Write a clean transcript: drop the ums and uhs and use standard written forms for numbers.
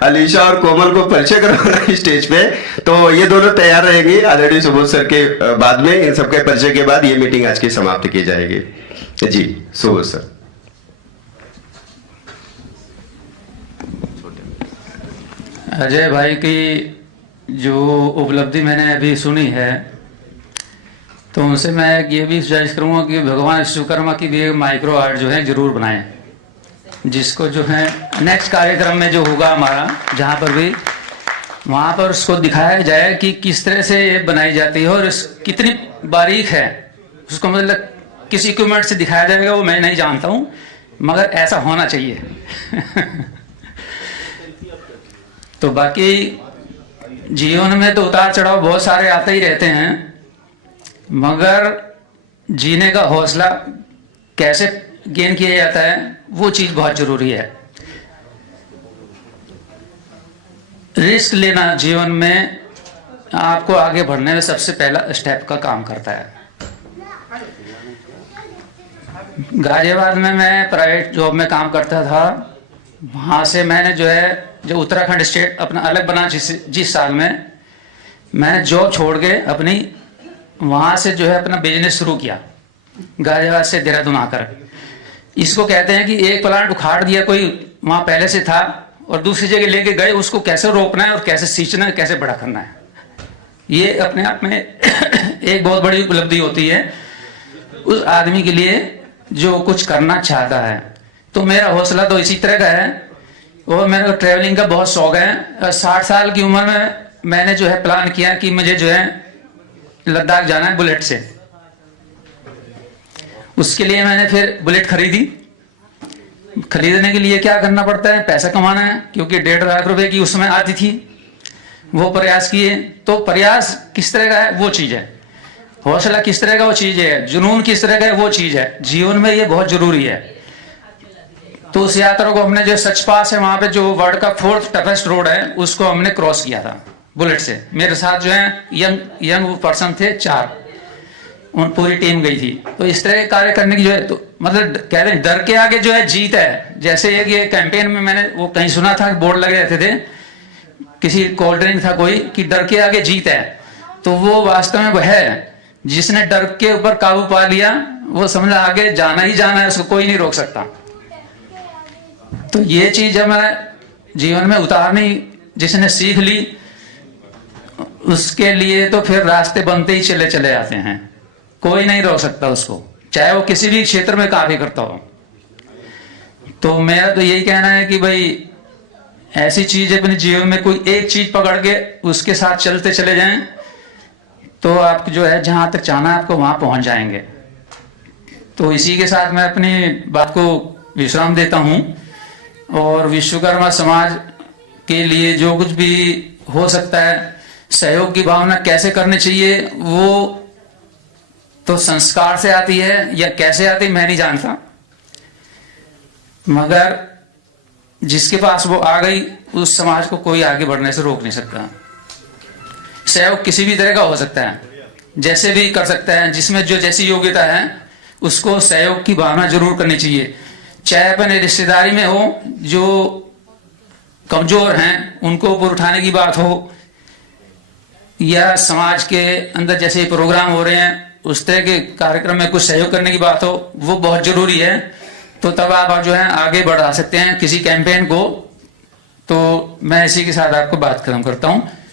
अलीशा और कोमल को परिचय करवाना स्टेज पे, तो ये दोनों तैयार रहेंगी आदरणीय सुबोध सर के बाद में। इन सबके परिचय के बाद ये मीटिंग आज की समाप्त की जाएगी। जी सुबोध सर। अजय भाई की जो उपलब्धि मैंने अभी सुनी है, तो उनसे मैं ये भी सुझाव करूँगा कि भगवान विश्वकर्मा की भी माइक्रो आर्ट जो है जरूर बनाएं, जिसको जो है नेक्स्ट कार्यक्रम में जो होगा हमारा, जहाँ पर भी वहाँ पर उसको दिखाया जाए कि किस तरह से ये बनाई जाती है और कितनी बारीक है। उसको मतलब किस इक्विपमेंट से दिखाया जाएगा वो मैं नहीं जानता हूँ, मगर ऐसा होना चाहिए। तो बाकी जीवन में तो उतार चढ़ाव बहुत सारे आते ही रहते हैं, मगर जीने का हौसला कैसे गेन किया जाता है वो चीज बहुत जरूरी है। रिस्क लेना जीवन में आपको आगे बढ़ने में सबसे पहला स्टेप का काम करता है। गाजियाबाद में मैं प्राइवेट जॉब में काम करता था, वहां से मैंने जो उत्तराखंड स्टेट अपना अलग बना जिस साल में मैंने जॉब छोड़ के अपनी वहां से अपना बिजनेस शुरू किया, गाजियाबाद से देहरादून आकर। इसको कहते हैं कि एक प्लांट उखाड़ दिया कोई वहां पहले से था और दूसरी जगह लेके गए, उसको कैसे रोपना है और कैसे सींचना है, कैसे बड़ा करना है, ये अपने आप में एक बहुत बड़ी उपलब्धि होती है उस आदमी के लिए जो कुछ करना चाहता है। तो मेरा हौसला तो इसी तरह का है, और मेरे को ट्रैवलिंग का बहुत शौक है। 60 साल की उम्र में मैंने प्लान किया कि मुझे लद्दाख जाना है बुलेट से। उसके लिए मैंने फिर बुलेट खरीदी। खरीदने के लिए क्या करना पड़ता है, पैसा कमाना है, क्योंकि 1.5 लाख रुपए की उसमें आती थी। वो प्रयास किए। तो प्रयास किस तरह का है वो चीज है, हौसला किस तरह का वो चीज है, जुनून किस तरह का है वो चीज है। जीवन में ये बहुत जरूरी है। तो उस यात्रा को हमने सच पास है वहां पे जो वर्ल्ड का 4th टफेस्ट रोड है, उसको हमने क्रॉस किया था बुलेट से। मेरे साथ यंग पर्सन थे 4, उन पूरी टीम गई थी। तो इस तरह के कार्य करने की तो मतलब कहते हैं डर के आगे जीत है। जैसे ये कैंपेन में मैंने वो कहीं सुना था, बोर्ड लगे रहते थे, किसी कोल्ड ड्रिंक था कोई, कि डर के आगे जीत है। तो वो वास्तव में वो है, जिसने डर के ऊपर काबू पा लिया वो समझ आगे जाना ही जाना है, उसको कोई नहीं रोक सकता। तो ये चीज हमारे जीवन में उतारनी, जिसने सीख ली उसके लिए तो फिर रास्ते बनते ही चले चले आते हैं, कोई नहीं रोक सकता उसको, चाहे वो किसी भी क्षेत्र में कार्य करता हो। तो मेरा तो यही कहना है कि भाई ऐसी चीज अपने जीवन में कोई एक चीज पकड़ के उसके साथ चलते चले जाएं, तो आप जहां तक चाहना है आपको वहां पहुंच जाएंगे। तो इसी के साथ मैं अपनी बात को विश्राम देता हूं, और विश्वकर्मा समाज के लिए जो कुछ भी हो सकता है, सहयोग की भावना कैसे करनी चाहिए वो तो संस्कार से आती है, या कैसे आती मैं नहीं जानता, मगर जिसके पास वो आ गई उस समाज को कोई आगे बढ़ने से रोक नहीं सकता। सहयोग किसी भी तरह का हो सकता है, जैसे भी कर सकता है, जिसमें जैसी योग्यता है उसको सहयोग की भावना जरूर करनी चाहिए। चाहे अपने रिश्तेदारी में हो, जो कमजोर हैं उनको ऊपर उठाने की बात हो, या समाज के अंदर जैसे प्रोग्राम हो रहे हैं उस तरह के कार्यक्रम में कुछ सहयोग करने की बात हो, वो बहुत जरूरी है। तो तब आप आगे बढ़ा सकते हैं किसी कैंपेन को। तो मैं इसी के साथ आपको बात खत्म करता हूं।